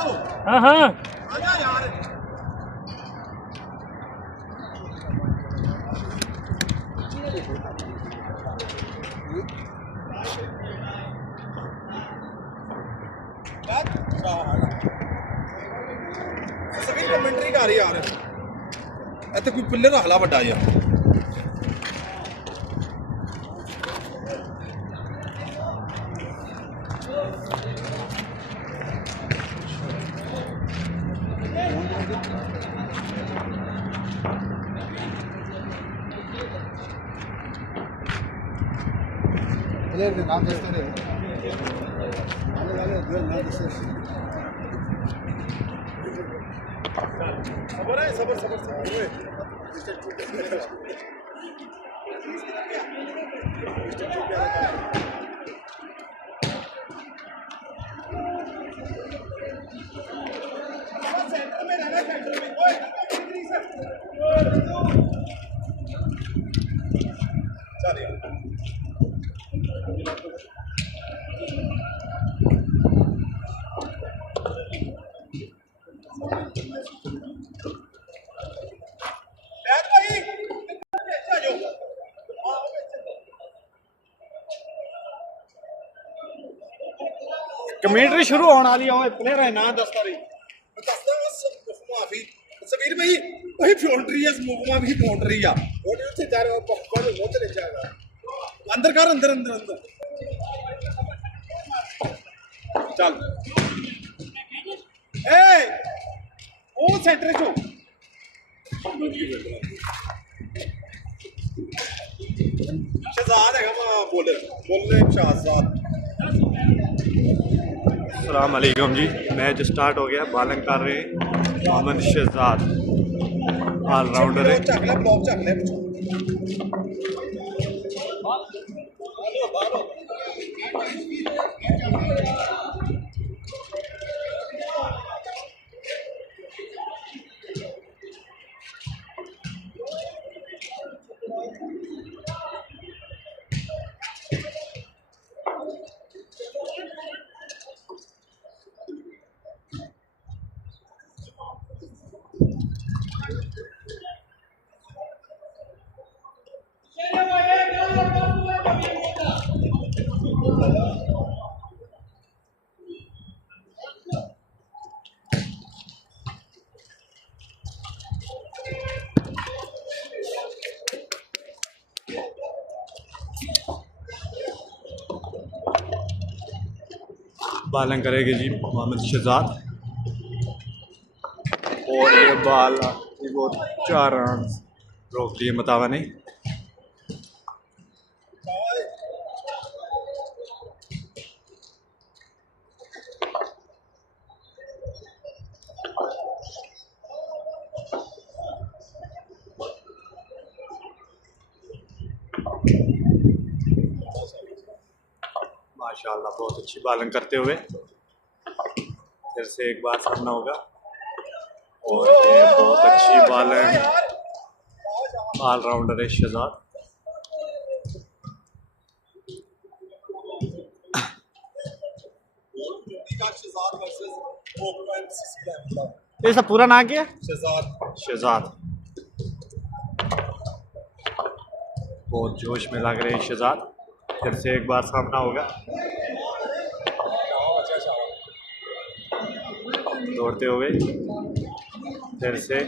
हाँ हाँ कमेंट्री कर यार इत्थे कोई पिलर रख ला बड़ा यार प्लेयर नाम दसते रहे खबर है सबर सबर सबर सेंटर में रहना सेंटर में ओए चल यार कमेंट्री शुरू होने वाली है प्लेयर है ना दस्ता रही माफी सबीर भाई वही बाउंड्री है मुकमा भी बाउंड्री है वो नहीं जा रहा पॉपकॉर्न वो चले जाएगा अंदर कर अंदर अंदर अंदर चल ए वो सेंटर चो शहजाद है बोलर बोलने शहजाद अस्सलाम वालेकुम जी। मैच स्टार्ट हो गया। बॉलिंग कर रहे हैं मोहम्मद शहजाद, ऑलराउंडर है। बॉलिंग करेगी जी मोहम्मद शहजाद और ये बॉल वो 4 रन रोक लिए मुतावा ने। माशाल्लाह बहुत अच्छी बॉलिंग करते हुए फिर से एक बार सामना होगा और ये बहुत अच्छी बॉलिंग ऑलराउंडर है शहजाद। ये सब पूरा नाम क्या है? शहजाद बहुत जोश में लग रहे हैं शहजाद। फिर से एक बार सामना होगा। दौड़ते हुए फिर से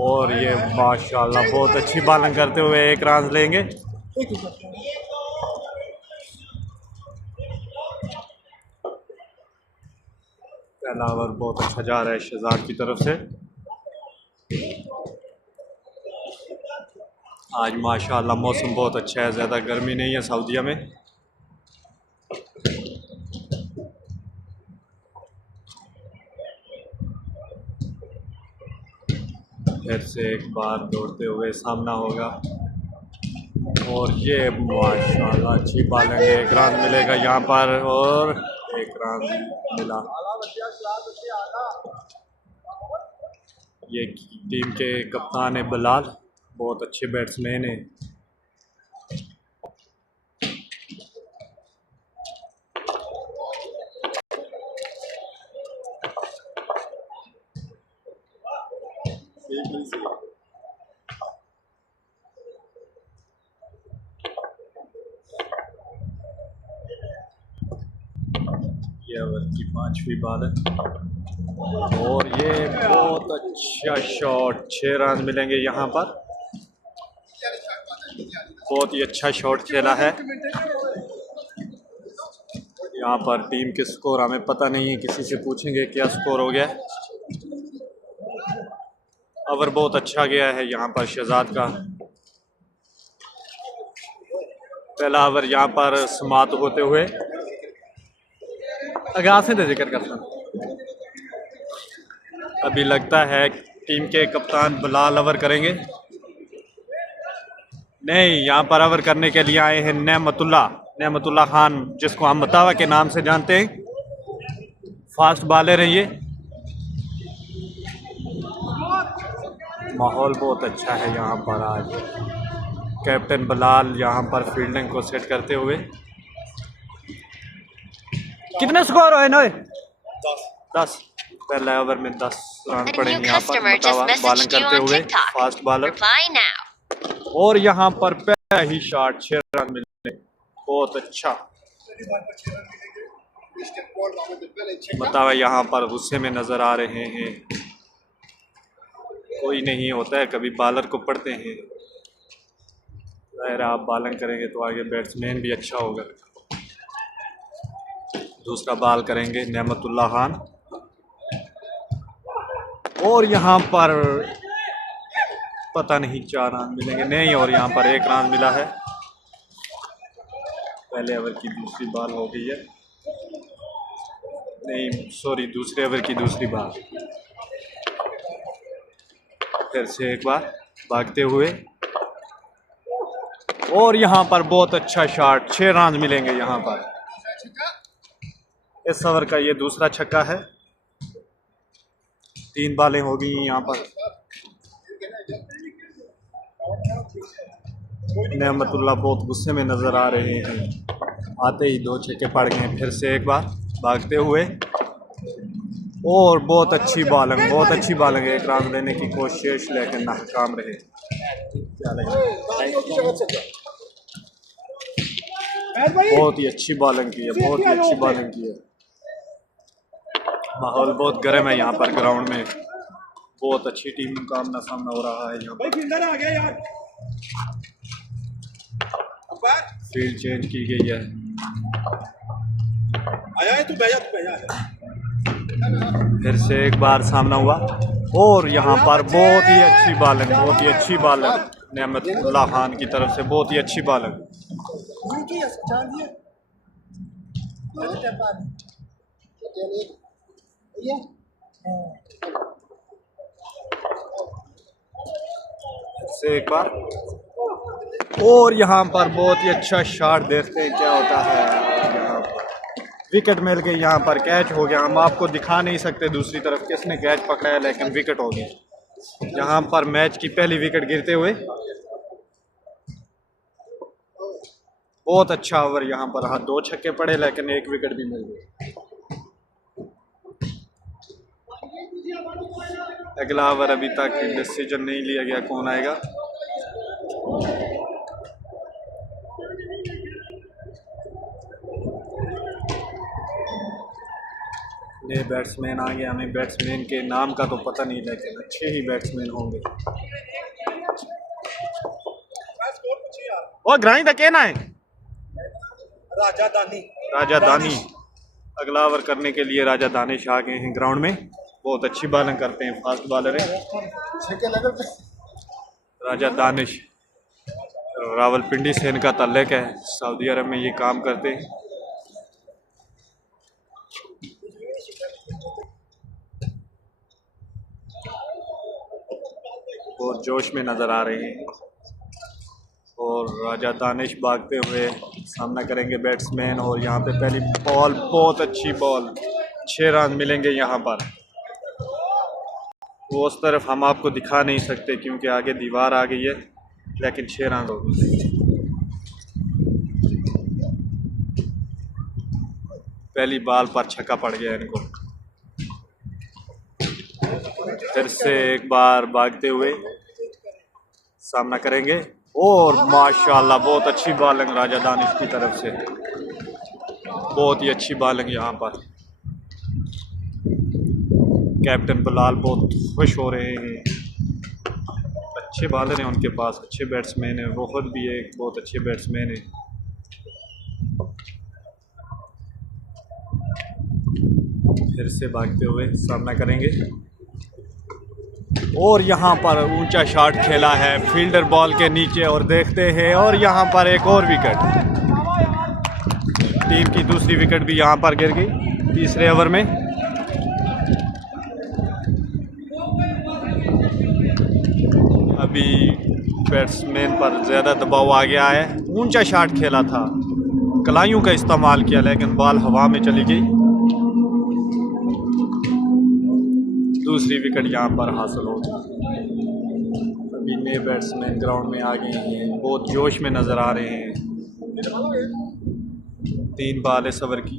और ये माशाल्लाह बहुत अच्छी बॉलिंग करते हुए 1 रन लेंगे। पहला ओवर बहुत अच्छा जा रहा है शहजाद की तरफ से। आज माशाल्लाह मौसम बहुत अच्छा है, ज़्यादा गर्मी नहीं है सऊदीया में। फिर से एक बार दौड़ते हुए सामना होगा और ये माशाल्लाह अच्छी बॉलिंग है। 1 रन मिलेगा यहाँ पर और 1 रन मिला। ये टीम के कप्तान है बिलाल, बहुत अच्छे बैट्समैन हैं। ये ओवर की 5वीं बॉल है और ये बहुत अच्छा शॉट, 6 रन मिलेंगे यहाँ पर। बहुत ही अच्छा शॉट खेला है। यहाँ पर टीम के स्कोर हमें पता नहीं है, किसी से पूछेंगे क्या स्कोर हो गया। ओवर बहुत अच्छा गया है यहाँ पर शहजाद का। पहला ओवर यहाँ पर समाप्त होते हुए आगाज से जिक्र करता हूँ। अभी लगता है टीम के कप्तान बिलाल ओवर करेंगे। नहीं, यहाँ पर ओवर करने के लिए आए हैं नेमतुल्ला खान, जिसको हम बतावा के नाम से जानते हैं। फास्ट बॉलर हैं ये। माहौल बहुत अच्छा है यहाँ पर आज। कैप्टन बिलाल यहाँ पर फील्डिंग को सेट करते हुए। कितने स्कोर हुए नोए? 10। पहले ओवर में 10 रन पड़ेंगे यहाँ पर बॉलिंग करते हुए फास्ट बॉलर। और यहाँ पर पहला ही शॉट 6 रन मिले, बहुत अच्छा। बतावा यहाँ पर गुस्से में नजर आ रहे हैं। कोई नहीं होता है, कभी बॉलर को पढ़ते हैं। आप बॉलिंग करेंगे तो आगे बैट्समैन भी अच्छा होगा। दूसरा बॉल करेंगे नेमतुल्ला खान और यहाँ पर पता नहीं 4 रन मिलेंगे, नहीं, और यहाँ पर 1 रन मिला है। पहले ओवर की दूसरी बॉल हो गई है, नहीं सॉरी, दूसरे ओवर की दूसरी बॉल। फिर से एक बार भागते हुए और यहाँ पर बहुत अच्छा शॉट, 6 रन मिलेंगे यहाँ पर। इस ओवर का ये दूसरा छक्का है। 3 बॉलें हो गई यहाँ पर। नेमतुल्ला बहुत गुस्से में नजर आ रहे हैं। आते ही 2 छक्के पड़ गए। फिर से एक बार भागते हुए और बहुत अच्छी बॉलिंग, बहुत अच्छी बॉलिंग। 1 रन लेने की कोशिश लेकिन नाकाम रहे। बहुत ही अच्छी बॉलिंग की है, बहुत ही अच्छी बॉलिंग की है। माहौल बहुत गर्म है यहाँ पर ग्राउंड में। बहुत अच्छी टीम का आमना सामना हो रहा है यहाँ पर। फील्ड चेंज की गई है। फिर से एक बार सामना हुआ और यहाँ पर बहुत ही अच्छी बॉलिंग, बहुत ही अच्छी बॉलिंग नेमतुल्ला खान की तरफ से, बहुत ही अच्छी बॉलिंग। से एक बार और यहाँ पर बहुत ही अच्छा शॉट, देखते हैं क्या होता है। यहाँ पर विकेट मिल गई, यहाँ पर कैच हो गया। हम आपको दिखा नहीं सकते दूसरी तरफ किसने कैच पकड़ा है, लेकिन विकेट हो गई यहाँ पर। मैच की पहली विकेट गिरते हुए बहुत अच्छा ओवर यहाँ पर। हाँ, 2 छक्के पड़े लेकिन 1 विकेट भी मिल गई। अगला ओवर अभी तक डिसीजन नहीं लिया गया कौन आएगा। नए बैट्समैन आ गए। हमें बैट्समैन के नाम का तो पता नहीं, लेकिन अच्छे ही बैट्समैन होंगे। वो ग्राई दा कहना है राजा दानी। अगला ओवर करने के लिए राजा दानिश आ गए हैं ग्राउंड में। बहुत अच्छी बॉलिंग करते हैं, फास्ट बॉलर है राजा दानिश। रावलपिंडी से इनका ताल्लुक है, सऊदी अरब में ये काम करते हैं। और जोश में नज़र आ रहे हैं। और राजा दानिश भागते हुए सामना करेंगे बैट्समैन। और यहाँ पे पहली बॉल, बहुत अच्छी बॉल, 6 रन मिलेंगे यहाँ पर। वो उस तरफ हम आपको दिखा नहीं सकते क्योंकि आगे दीवार आ गई है, लेकिन 6 रन हो गए। पहली बॉल पर छक्का पड़ गया इनको। फिर से एक बार भागते हुए सामना करेंगे और माशाल्लाह बहुत अच्छी बॉलिंग राजा दानिश की तरफ से, बहुत ही अच्छी बॉलिंग यहाँ पर। कैप्टन बिलाल बहुत खुश हो रहे हैं, अच्छे बॉलर हैं उनके पास, अच्छे बैट्समैन हैं, वो खुद भी एक बहुत अच्छे बैट्समैन हैं। फिर से भागते हुए सामना करेंगे और यहाँ पर ऊंचा शॉट खेला है फील्डर बॉल के नीचे और देखते हैं, और यहाँ पर एक और विकेट, टीम की दूसरी विकेट भी यहाँ पर गिर गई तीसरे ओवर में। अभी बैट्समैन पर ज़्यादा दबाव आ गया है, ऊंचा शॉट खेला था, कलाइयों का इस्तेमाल किया लेकिन बॉल हवा में चली गई। दूसरी विकेट यहाँ पर हासिल हो गई। अभी नए बैट्समैन ग्राउंड में आ गए हैं, बहुत जोश में नज़र आ रहे हैं। 3 बॉल है सवर की।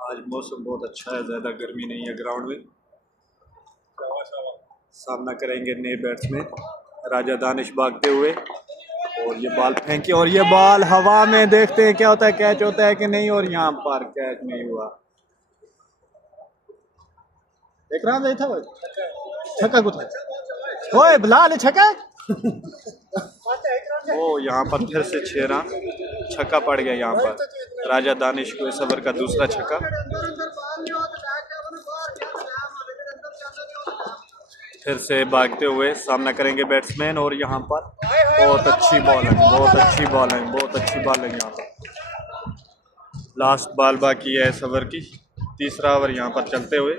आज मौसम बहुत अच्छा है, ज़्यादा गर्मी नहीं है ग्राउंड में। सामना करेंगे नए बैट्समैन राजा दानिश भागते हुए, और ये बॉल फेंकी और ये बॉल हवा में, देखते हैं क्या होता है, कैच होता है कि नहीं, और यहाँ पर कैच नहीं हुआ। एक रन नहीं था भाई, छक्का कुछ ओए बिलाल छक्का ओ यहाँ पर फिर से 6 रन, छक्का पड़ गया यहाँ पर राजा दानिश को, इस ओवर का दूसरा छक्का। फिर से भागते हुए सामना करेंगे बैट्समैन, और यहाँ पर बहुत अच्छी बॉलिंग, बहुत अच्छी बॉलिंग, बहुत अच्छी बॉलिंग यहाँ पर। लास्ट बॉल बाकी है इस ओवर की, तीसरा ओवर यहाँ पर चलते हुए।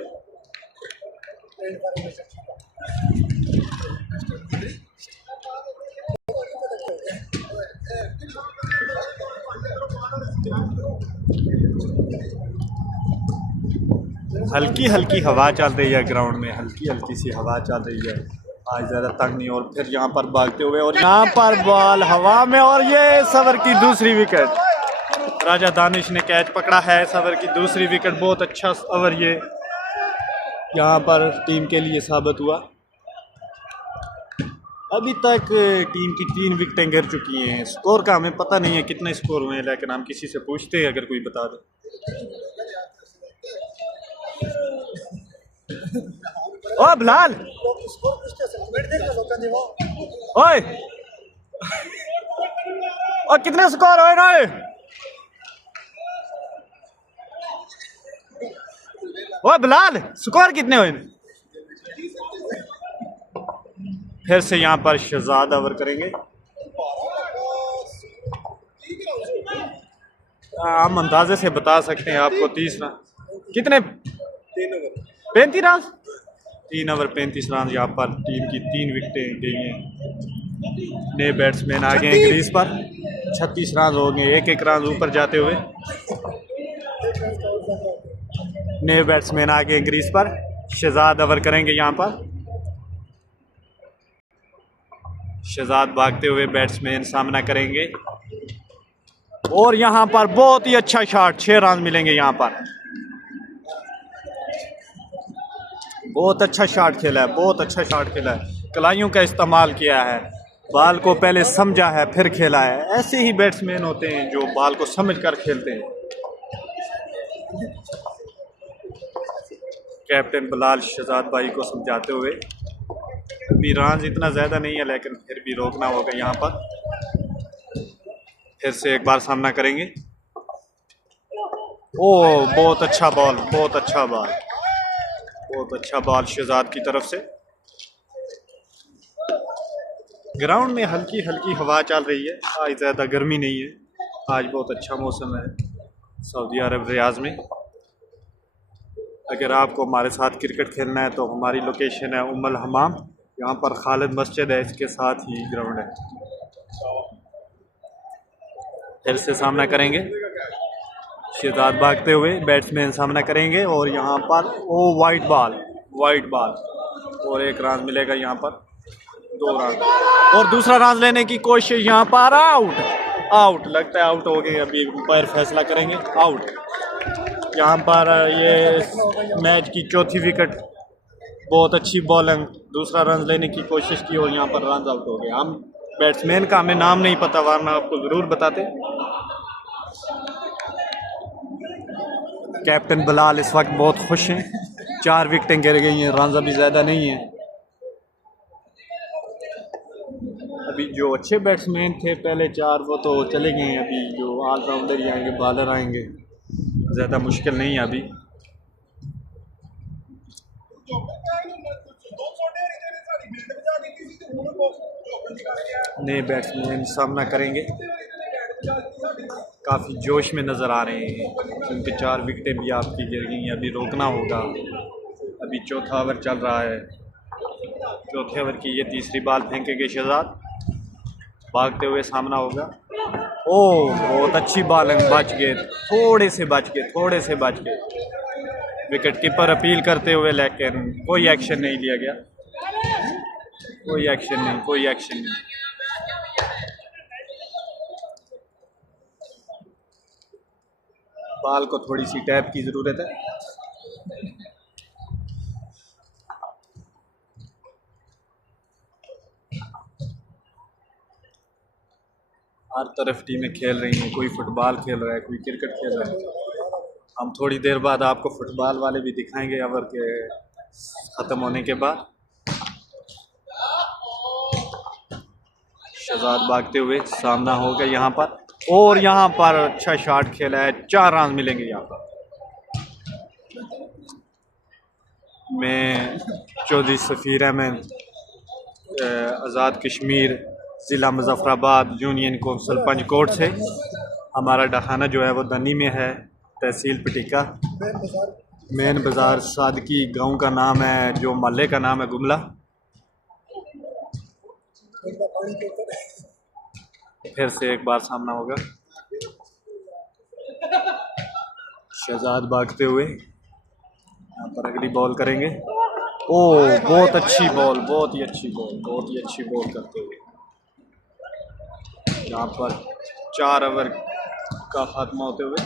हल्की हल्की हवा चल रही है ग्राउंड में, हल्की हल्की सी हवा चल रही है, आज ज़्यादा तंग नहीं। और फिर यहाँ पर भागते हुए और यहाँ पर बॉल हवा में, और ये सवर की दूसरी विकेट, राजा दानिश ने कैच पकड़ा है, सवर की दूसरी विकेट। बहुत अच्छा ओवर ये यहाँ पर टीम के लिए साबित हुआ। अभी तक टीम की 3 विकेटें गिर चुकी हैं। स्कोर का हमें पता नहीं है कितने स्कोर हुए हैं, लेकिन हम किसी से पूछते हैं अगर कोई बता दे। ओ बिलाल ओए और कितने स्कोर हुए ना? ओ बिलाल स्कोर कितने हुए? फिर से यहाँ पर शहजाद ओवर करेंगे। हम अंदाजे से बता सकते हैं आपको 30 रन कितने, 35 रन, 3 ओवर 35 रन। यहाँ पर टीम की 3 विकेटें गई हैं। नए बैट्समैन आ गए क्रीज पर, 36 रन हो गए, एक रन ऊपर जाते हुए। नए बैट्समैन आ गए क्रीज पर, शहजाद ओवर करेंगे यहाँ पर। शहजाद भागते हुए बैट्समैन सामना करेंगे, और यहाँ पर बहुत ही अच्छा शॉट, 6 रन मिलेंगे यहाँ पर। बहुत अच्छा शॉट खेला है, बहुत अच्छा शॉट खेला है, कलाइयों का इस्तेमाल किया है, बॉल को पहले समझा है फिर खेला है। ऐसे ही बैट्समैन होते हैं जो बॉल को समझकर खेलते हैं। कैप्टन बिलाल शहजाद भाई को समझाते हुए, अभी रन इतना ज़्यादा नहीं है लेकिन फिर भी रोकना होगा यहाँ पर। फिर से एक बार सामना करेंगे। ओह बहुत अच्छा बॉल, बहुत अच्छा बॉल, बहुत अच्छा बॉल शहजाद की तरफ से। ग्राउंड में हल्की हल्की हवा चल रही है, आज ज़्यादा गर्मी नहीं है, आज बहुत अच्छा मौसम है सऊदी अरब रियाज में। अगर आपको हमारे साथ क्रिकेट खेलना है तो हमारी लोकेशन है उम्मुल हमाम, यहाँ पर खालिद मस्जिद है, इसके साथ ही ग्राउंड है। फिर से सामना करेंगे, शहजाद भागते हुए बैट्समैन सामना करेंगे, और यहाँ पर ओ वाइट बॉल, वाइट बॉल, और 1 रन मिलेगा यहाँ पर। 2 रन और दूसरा रन लेने की कोशिश यहाँ पर आउट लगता है आउट हो गए। अभी अंपायर फैसला करेंगे आउट। यहाँ पर ये मैच की चौथी विकेट, बहुत अच्छी बॉलिंग, दूसरा रन लेने की कोशिश की और यहाँ पर रन आउट हो गए। हम बैट्समैन का हमें नाम नहीं पता, वरना आपको ज़रूर बताते। कैप्टन बिलाल इस वक्त बहुत खुश हैं, 4 विकेटें गिर गई हैं, रन अभी ज़्यादा नहीं है। अभी जो अच्छे बैट्समैन थे पहले 4 वो तो चले गए हैं, अभी जो ऑलराउंडर ही आएंगे, बॉलर आएंगे, ज़्यादा मुश्किल नहीं है अभी। नए बैट्समैन सामना करेंगे, काफ़ी जोश में नज़र आ रहे हैं, क्योंकि 4 विकेटें भी आपकी गिर गई हैं। अभी रोकना होगा, अभी चौथा ओवर चल रहा है। चौथे ओवर की ये तीसरी बॉल फेंकेंगे शहजाद, भागते हुए सामना होगा। ओह बहुत अच्छी बॉलिंग, बच गए, थोड़े से बच गए। विकेट कीपर अपील करते हुए, लेकिन कोई एक्शन नहीं लिया गया, कोई एक्शन नहीं। बॉल को थोड़ी सी टैप की ज़रूरत है। हर तरफ टीमें खेल रही हैं, कोई फुटबॉल खेल रहा है, कोई क्रिकेट खेल रहा है। हम थोड़ी देर बाद आपको फुटबॉल वाले भी दिखाएंगे ओवर के ख़त्म होने के बाद। शहजाद भागते हुए सामना होगा यहाँ पर, और यहाँ पर अच्छा शॉट खेला है, 4 रन मिलेंगे यहाँ पर। मैं चौधरी सफ़ीर अहमद, आज़ाद कश्मीर, ज़िला मुज़फ़्फ़राबाद, यूनियन कौंसिल पंचकोट से। हमारा डखाना जो है वो दनी में है, तहसील पटिका, मेन बाज़ार सादकी गांव का नाम है, जो महल्ले का नाम है गुमला। फिर से एक बार सामना होगा, शहजाद भागते हुए यहाँ पर अगली बॉल करेंगे। ओह बहुत अच्छी बॉल करते हुए यहाँ पर 4 ओवर का खात्मा होते हुए।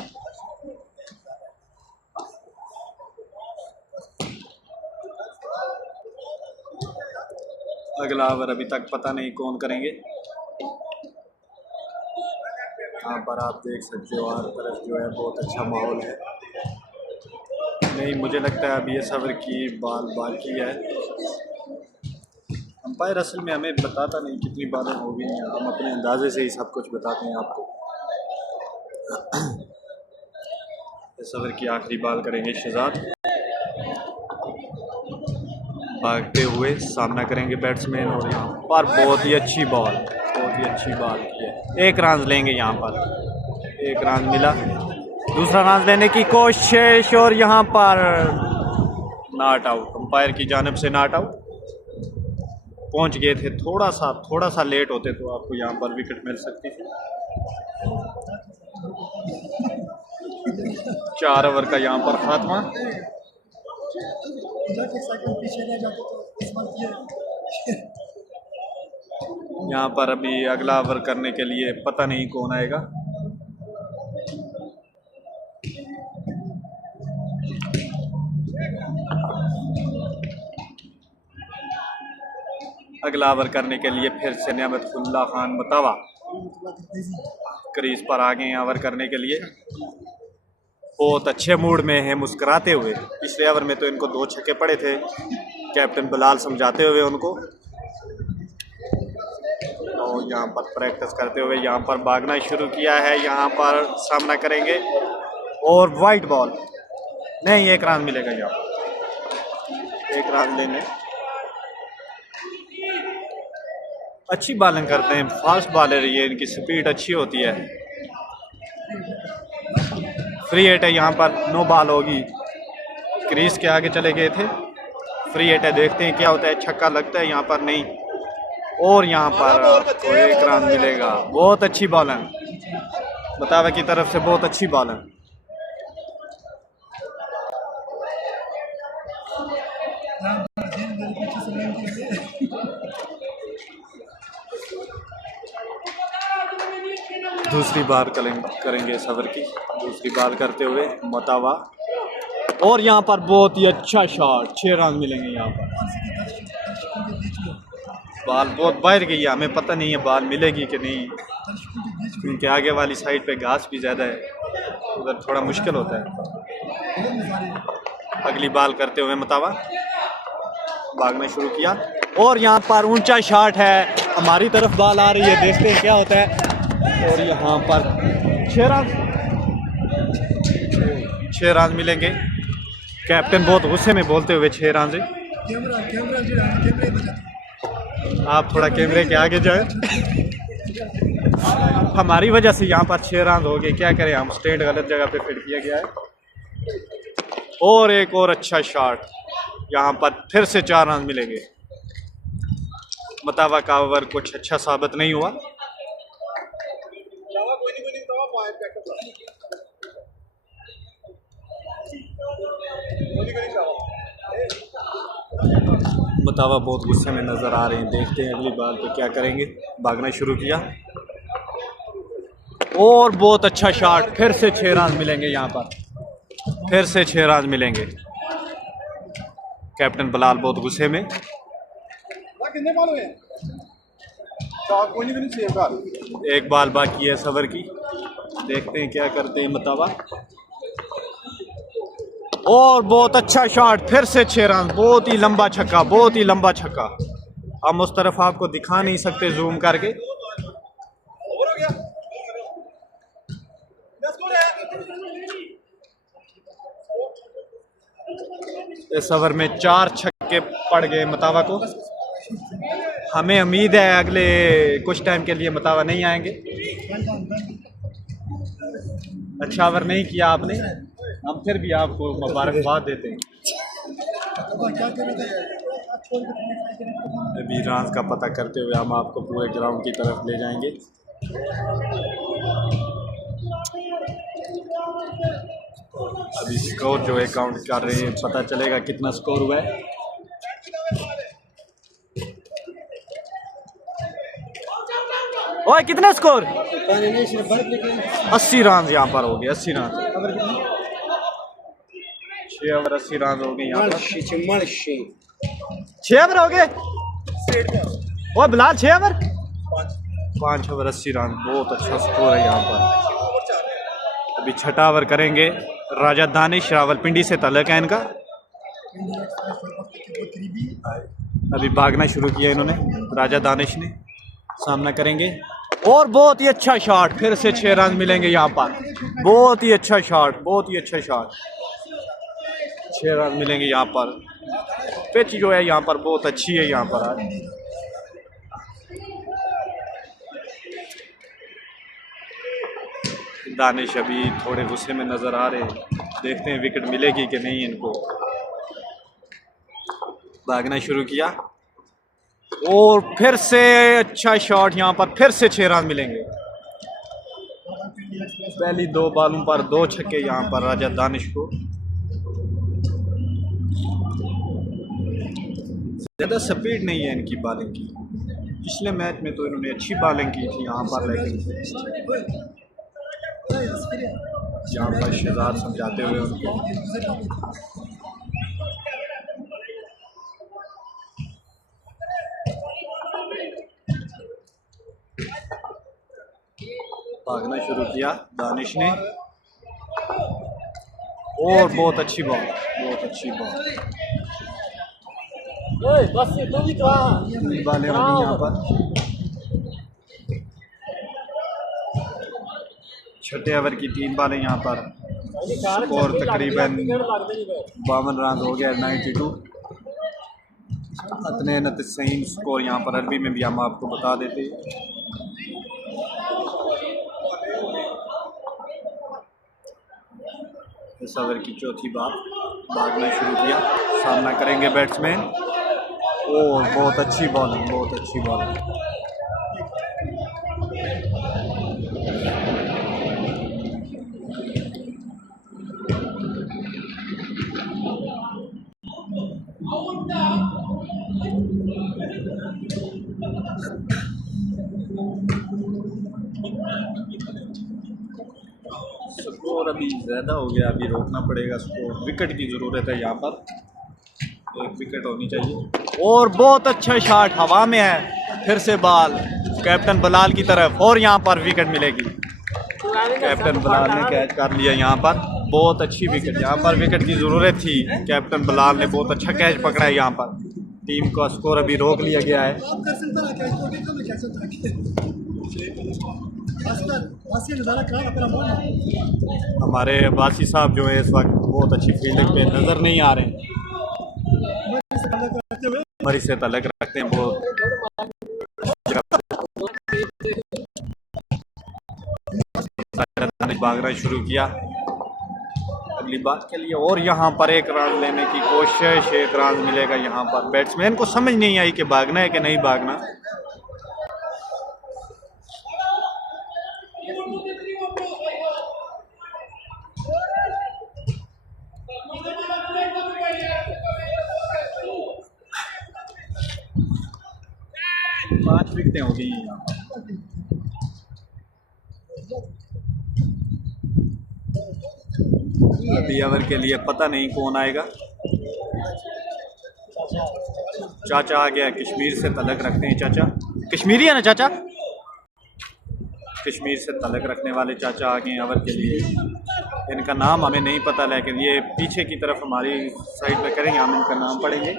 अगला ओवर अभी तक पता नहीं कौन करेंगे। यहाँ पर आप देख सकते हो हर तरफ जो है बहुत अच्छा माहौल है। नहीं, मुझे लगता है अभी इस ओवर की बॉल बाकी है। अंपायर असल में हमें बताता नहीं कितनी बालें हो गई हैं, हम अपने अंदाजे से ही सब कुछ बताते हैं आपको। इस ओवर की आखिरी बॉल करेंगे शहजाद, भागते हुए सामना करेंगे बैट्समैन, और यहाँ पर बहुत ही अच्छी बॉल की है। 1 रन लेंगे यहाँ पर, 1 रन मिला, दूसरा रन लेने की कोशिश और यहाँ पर नॉट आउट, अंपायर की जानिब से नॉट आउट। पहुँच गए थे, थोड़ा सा लेट होते तो आपको यहाँ पर विकेट मिल सकती थी। 4 ओवर का यहाँ पर खात्मा। यहाँ पर अभी अगला ओवर करने के लिए पता नहीं कौन आएगा। अगला ओवर करने के लिए फिर से नियामतुल्लाह खान मुतावा क्रीज पर आ गए हैं ओवर करने के लिए। बहुत अच्छे मूड में है, मुस्कुराते हुए। पिछले ओवर में तो इनको 2 छक्के पड़े थे, कैप्टन बिलाल समझाते हुए उनको, और यहाँ पर प्रैक्टिस करते हुए यहाँ पर भागना शुरू किया है। यहाँ पर सामना करेंगे और वाइट बॉल नहीं, 1 रन मिलेगा यहाँ, 1 रन लेने। अच्छी बॉलिंग करते हैं, फास्ट बॉलर ये, इनकी स्पीड अच्छी होती है। फ्री हिट है यहाँ पर, नो बॉल होगी, क्रीज के आगे चले गए थे। फ्री हिट है, देखते हैं क्या होता है, छक्का लगता है यहाँ पर, नहीं, और यहाँ पर आपको 1 रन मिलेगा। बहुत अच्छी बॉलिंग, बतावा की तरफ से बहुत अच्छी बॉलिंग। दूसरी बार करेंगे सबर की, दूसरी बार करते हुए मतावा। और यहाँ पर बहुत ही अच्छा शॉट, 6 रन मिलेंगे यहाँ पर। बॉल बहुत बाहर गई है, हमें पता नहीं है बॉल मिलेगी कि नहीं, क्योंकि आगे वाली साइड पे घास भी ज़्यादा है, उधर थोड़ा मुश्किल होता है। अगली बॉल करते हुए मतावा भागना शुरू किया और यहाँ पर ऊंचा शॉट है, हमारी तरफ बॉल आ रही है, देखते हैं क्या होता है। और यहाँ पर 6 रन मिलेंगे। कैप्टन बहुत गुस्से में बोलते हुए 6 रन से। आप थोड़ा कैमरे के आगे जाए। हमारी वजह से यहाँ पर 6 रन हो गए, क्या करें हम, स्टेट गलत जगह पे फिट किया गया है। और एक और अच्छा शॉट, यहाँ पर फिर से 4 रन मिलेंगे। मतावा का ओवर कुछ अच्छा साबित नहीं हुआ। मतावा बहुत गुस्से में नजर आ रहे हैं, देखते हैं अगली बार पे क्या करेंगे। भागना शुरू किया और बहुत अच्छा शॉट, फिर से 6 रन मिलेंगे यहाँ पर, फिर से 6 रन मिलेंगे। कैप्टन बिलाल बहुत गुस्से में। एक बॉल बाकी है सबर की, देखते हैं क्या करते हैं मतावा। और बहुत अच्छा शॉट, फिर से 6 रन, बहुत ही लंबा छक्का, बहुत ही लंबा छक्का। हम उस तरफ आपको दिखा नहीं सकते जूम करके। इस ओवर में 4 छक्के पड़ गए मतावा को। हमें उम्मीद है अगले कुछ टाइम के लिए मतावा नहीं आएंगे। अच्छा ओवर नहीं किया आपने, हम फिर भी आपको मुबारकबाद देते हैं। अभी रन का पता करते हुए हम आपको पूरे ग्राउंड की तरफ ले जाएंगे। अभी स्कोर जो है काउंट कर रहे हैं, पता चलेगा कितना स्कोर हुआ है। ओए कितना स्कोर? 80 रन यहाँ पर हो गए, 80 रन, 6 ओवर 80 रन हो गए यहाँ पर। 6 ओवर हो गए। ओए बिलाल 6 ओवर, 5 ओवर 80 रन, बहुत अच्छा स्कोर है यहाँ पर। अभी छठा ओवर करेंगे। राजा दानिश रावलपिंडी से तल्लक है इनका। अभी भागना शुरू किया इन्होंने, राजा दानिश ने। सामना करेंगे और बहुत ही अच्छा शॉट, फिर से 6 रन मिलेंगे यहाँ पर। बहुत ही अच्छा शॉट, बहुत ही अच्छा शॉट, 6 रन मिलेंगे यहाँ पर। पिच जो है यहाँ पर बहुत अच्छी है यहाँ पर आज। दानिश अभी थोड़े गुस्से में नजर आ रहे हैं, देखते हैं विकेट मिलेगी कि नहीं इनको। भागना शुरू किया और फिर से अच्छा शॉट, यहाँ पर फिर से 6 रन मिलेंगे। पहली 2 बॉलों पर 2 छक्के यहाँ पर राजा दानिश को। ज़्यादा स्पीड नहीं है इनकी बॉलिंग की, पिछले मैच में तो इन्होंने अच्छी बॉलिंग की थी यहाँ पर, लेकिन यहाँ पर शहजाद समझाते हुए उनको। भागना शुरू किया दानिश ने और बहुत अच्छी बॉल, बहुत अच्छी बॉल। बालें होंगी यहाँ पर। छठे ओवर की 3 बालें यहाँ पर। स्कोर तकरीबन 52 रन हो गया, 92। इतने नतीसहीन स्कोर यहाँ पर अरबी में भी हम आपको बता देते हैं। इस ओवर की चौथी बार भागना शुरू किया। सामना करेंगे बैट्समैन और बहुत अच्छी बॉलिंग, बहुत अच्छी बॉलिंग। स्कोर अभी ज़्यादा हो गया, अभी रोकना पड़ेगा इसको। विकेट की ज़रूरत है यहाँ पर, एक विकेट होनी चाहिए। और बहुत अच्छा शॉट हवा में है, फिर से बॉल कैप्टन बलाल की तरफ और यहाँ पर विकेट मिलेगी। कैप्टन बलाल ने कैच कर लिया यहाँ पर, बहुत अच्छी विकेट। यहाँ पर विकेट की ज़रूरत थी, कैप्टन बलाल ने बहुत अच्छा कैच पकड़ा है यहाँ पर। टीम का स्कोर अभी रोक लिया गया है। हमारे अब्बासी साहब जो है इस वक्त बहुत अच्छी फील्डिंग पे नज़र नहीं आ रहे हैं, मरी से तलक रखते हैं बहुत। भागना शुरू किया अगली बात के लिए, और यहाँ पर एक रन लेने की कोशिश, एक रन मिलेगा यहाँ पर। बैट्समैन को समझ नहीं आई कि भागना है कि नहीं भागना। पांच विकेटें हो गई यहाँ पर। अभी ओवर के लिए पता नहीं कौन आएगा। चाचा आ गया, कश्मीर से तलक रखते हैं चाचा। कश्मीरी है ना चाचा? कश्मीर से तलक रखने वाले चाचा आ गए ओवर के लिए। इनका नाम हमें नहीं पता, लेकिन ये पीछे की तरफ हमारी साइड पे करेंगे, हम इनका नाम पढ़ेंगे।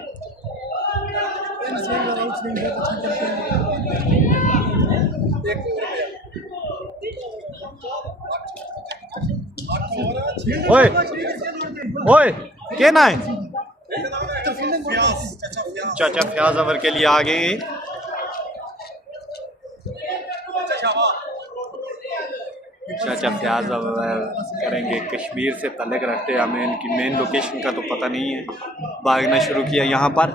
ओए ओए क्या ना है? चाचा फ्याज ओवर के लिए आ गए। चाचा फ्याज ओवर करेंगे, कश्मीर से तल्लुक़ रखते हैं। हमें इनकी मेन लोकेशन का तो पता नहीं है। भागना शुरू किया यहाँ पर,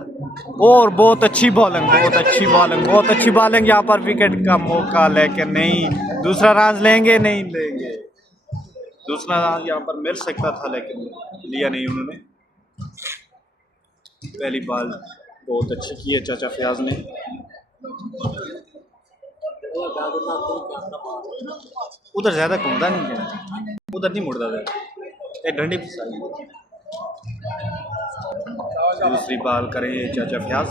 और बहुत अच्छी बॉलिंग, बहुत अच्छी बॉलिंग, बहुत अच्छी बॉलिंग। यहाँ पर विकेट का मौका, लेकिन नहीं। दूसरा रन लेंगे, नहीं लेंगे। दूसरा रन यहाँ पर मिल सकता था, लेकिन लिया नहीं उन्होंने। पहली बॉल बहुत अच्छी की है चाचा फ्याज ने। उधर ज़्यादा घूमता नहीं है, उधर नहीं मुड़ता था, एक डंडी फिसाई। दूसरी बॉल करेंगे चाचा फ्याज।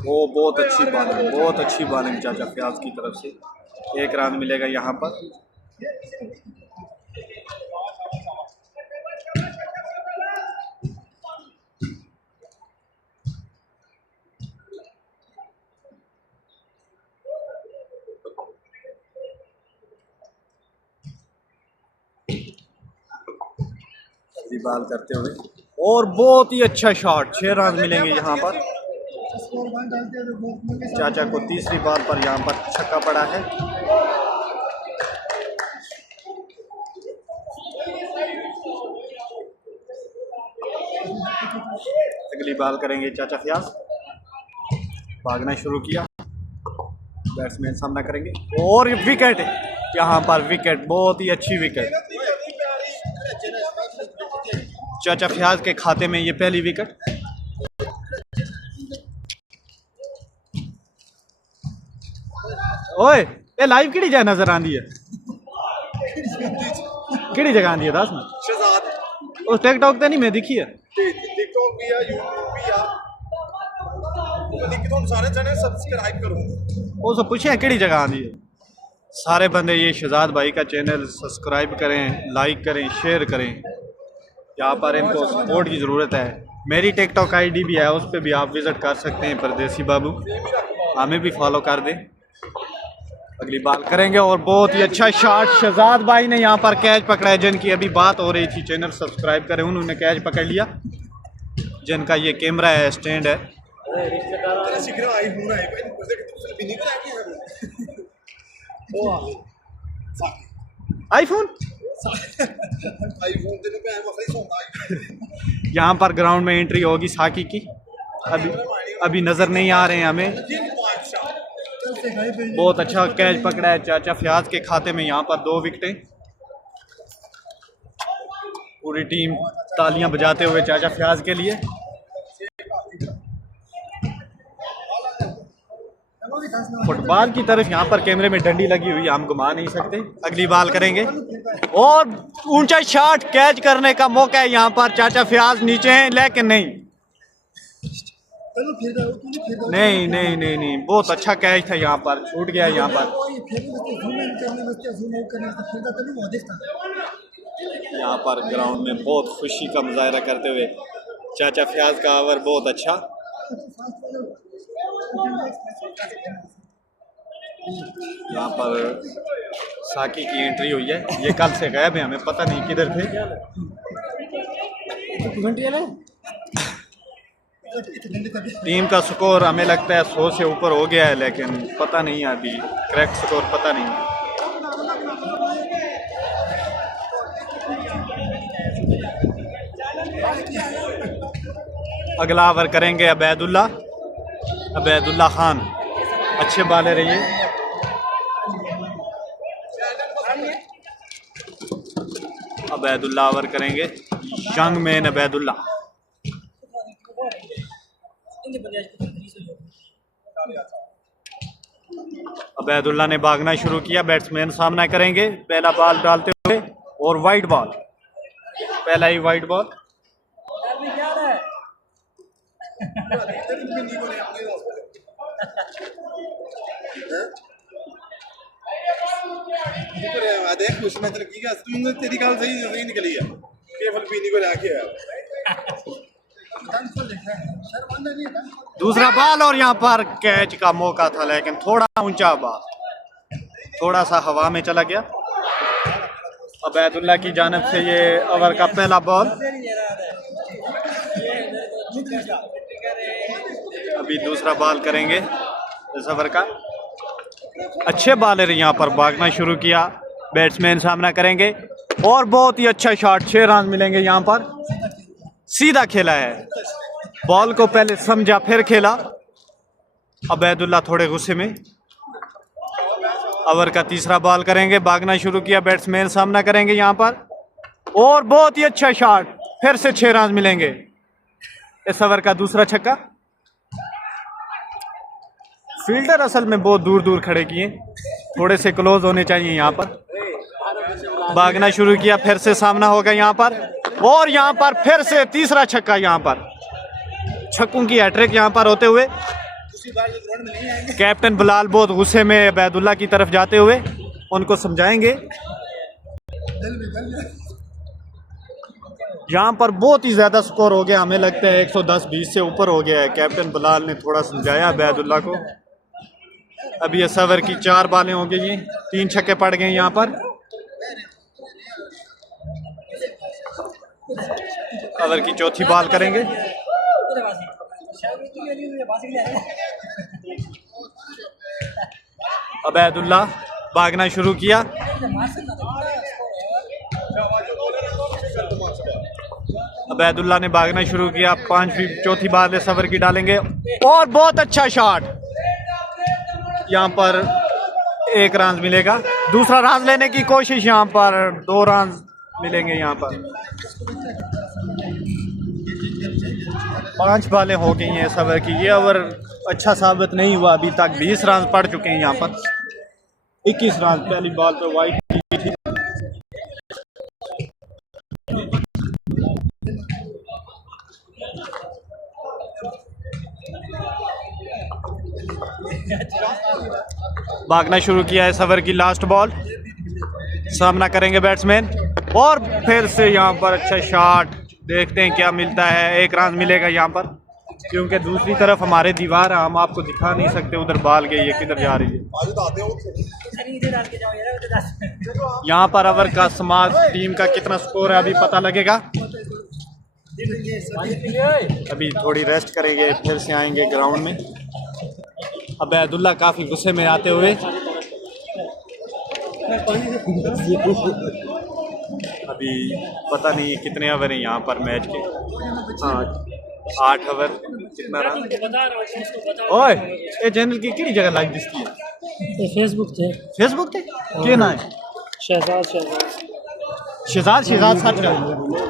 वो बहुत अच्छी बॉलिंग, बहुत अच्छी बॉलिंग चाचा फ्याज की तरफ से। एक रन मिलेगा यहाँ पर। बॉल करते हुए, और बहुत ही अच्छा शॉट, 6 रन मिलेंगे यहाँ पर। चाचा को तीसरी बॉल पर यहाँ पर छक्का पड़ा है। अगली बॉल करेंगे चाचा फ्याज। भागना शुरू किया, बैट्समैन सामना करेंगे, और विकेट यहाँ पर, विकेट, बहुत ही अच्छी विकेट। चाचा फ्याज के खाते में ये पहली विकेट। ओए ये लाइव किहड़ी जगह नजर आंदी है? किहड़ी जगह आंदी है दस में? शहजाद उस टिकटॉक ते नहीं मैं दिखी है। टिकटॉक भी है, यूट्यूब भी है। लिंक तो सारे चैनल सब्सक्राइब करो। वो सब पूछे किहड़ी जगह आंदी है। सारे बंदे ये शहजाद भाई का चैनल सब्सक्राइब करें, लाइक करें, शेयर करें। यहाँ पर इनको सपोर्ट की ज़रूरत है। मेरी टिकटॉक आईडी भी है, उस पर भी आप विज़िट कर सकते हैं। परदेसी बाबू, हमें भी फॉलो कर दें। अगली बॉल करेंगे, और बहुत ही अच्छा शॉट। शहजाद भाई ने यहाँ पर कैच पकड़ा है, जिनकी अभी बात हो रही थी, चैनल सब्सक्राइब करें, उन्होंने कैच पकड़ लिया। जिनका ये कैमरा है, स्टैंड है। आईफोन यहाँ पर ग्राउंड में एंट्री होगी साकी की। अभी नज़र नहीं आ रहे हैं हमें। बहुत अच्छा कैच पकड़ा है चाचा फ्याज के खाते में। यहाँ पर 2 विकेटें। पूरी टीम तालियां बजाते हुए चाचा फ्याज के लिए। फुटबॉल की तरफ यहाँ पर कैमरे में डंडी लगी हुई है, हम घुमा नहीं सकते। अगली बॉल करेंगे और ऊंचा शॉट कैच करने का मौका है यहाँ पर। चाचा फयाज नीचे हैं लेकिन नहीं नहीं नहीं नहीं नहीं, बहुत अच्छा कैच था यहाँ पर, छूट गया यहाँ पर। यहाँ पर ग्राउंड में बहुत खुशी का मुजाहरा करते हुए चाचा फयाज का ओवर बहुत अच्छा। यहाँ पर साकी की एंट्री हुई है, ये कल से गायब है, हमें पता नहीं किधर थे। टीम का स्कोर हमें लगता है 100 से ऊपर हो गया है, लेकिन पता नहीं है अभी करेक्ट स्कोर पता नहीं। अगला ओवर करेंगे अबैदुल्ला खान, अच्छे बॉलर है ये। अबैदुल्ला ओवर करेंगे, यंग मैन अबैदुल्ला। अबैदुल्ला ने भागना शुरू किया, बैट्समैन सामना करेंगे, पहला बॉल डालते हुए और वाइड बॉल, पहला ही वाइड बॉल। देख उसमें तेरी गल सही नहीं निकली है, केवल पीनी को लेके आया। दूसरा बॉल और यहाँ पर कैच का मौका था, लेकिन थोड़ा ऊंचा बॉल, थोड़ा सा हवा में चला गया। अबैदुल्ला की जानिब से ये ओवर का पहला बॉल। अभी दूसरा बॉल करेंगे इस ओवर का। अच्छे बॉलर यहाँ पर भागना शुरू किया, बैट्समैन सामना करेंगे और बहुत ही अच्छा शॉट, 6 रन मिलेंगे यहाँ पर। सीधा खेला है, बॉल को पहले समझा फिर खेला। अबैदुल्ला थोड़े गुस्से में। ओवर का तीसरा बॉल करेंगे, भागना शुरू किया, बैट्समैन सामना करेंगे यहाँ पर और बहुत ही अच्छा शॉट, फिर से 6 रन मिलेंगे। इस ओवर का दूसरा छक्का। फील्डर असल में बहुत दूर दूर खड़े किए, थोड़े से क्लोज होने चाहिए यहाँ पर। भागना शुरू किया, फिर से सामना होगा यहाँ पर और यहाँ पर फिर से तीसरा छक्का। यहाँ पर छक्कों की हैट्रिक यहाँ पर होते हुए कैप्टन बिलाल बहुत गुस्से में अबैदुल्ला की तरफ जाते हुए उनको समझाएंगे। यहाँ पर बहुत ही ज़्यादा स्कोर हो गया, हमें लगता है 110-20 से ऊपर हो गया है। कैप्टन बिलाल ने थोड़ा समझाया अबैदुल्ला को। अभी इस ओवर की 4 बॉलें हो गई हैं, 3 छक्के पड़ गए यहाँ पर। ओवर की चौथी बॉल करेंगे। अबैदुल्ला भागना शुरू किया, अबैदुल्ला ने भागना शुरू किया। 5वीं चौथी बॉल इस ओवर की डालेंगे और बहुत अच्छा शॉट, यहाँ पर 1 रन मिलेगा। दूसरा रन लेने की कोशिश, यहाँ पर 2 रन मिलेंगे। यहाँ पर 5 बॉलें हो गई हैं इस ओवर की। ये ओवर अच्छा साबित नहीं हुआ अभी तक, 20 रन पड़ चुके हैं यहाँ पर। 21 रन पहली बॉल पे वाइड की थी। भागना शुरू किया है इस ओवर की लास्ट बॉल, सामना करेंगे बैट्समैन और फिर से यहाँ पर अच्छा शॉट। देखते हैं क्या मिलता है। 1 रन मिलेगा यहाँ पर, क्योंकि दूसरी तरफ हमारे दीवार है, हम आपको दिखा नहीं सकते उधर बॉल गई है, किधर जा रही है। यहाँ पर ओवर का समाज टीम का कितना स्कोर है अभी पता लगेगा। अभी थोड़ी रेस्ट करेंगे, फिर से आएंगे ग्राउंड में। अबैदुल्ला काफ़ी गुस्से में आते हुए अभी पता नहीं कितने ओवर हैं यहाँ पर मैच के। 8 ओवर। कितना रन? ओए ये चैनल की किसी जगह लाइक दिसती है? फेसबुक थे क्या नाम है? शहजाद शहजाद सर्च कर।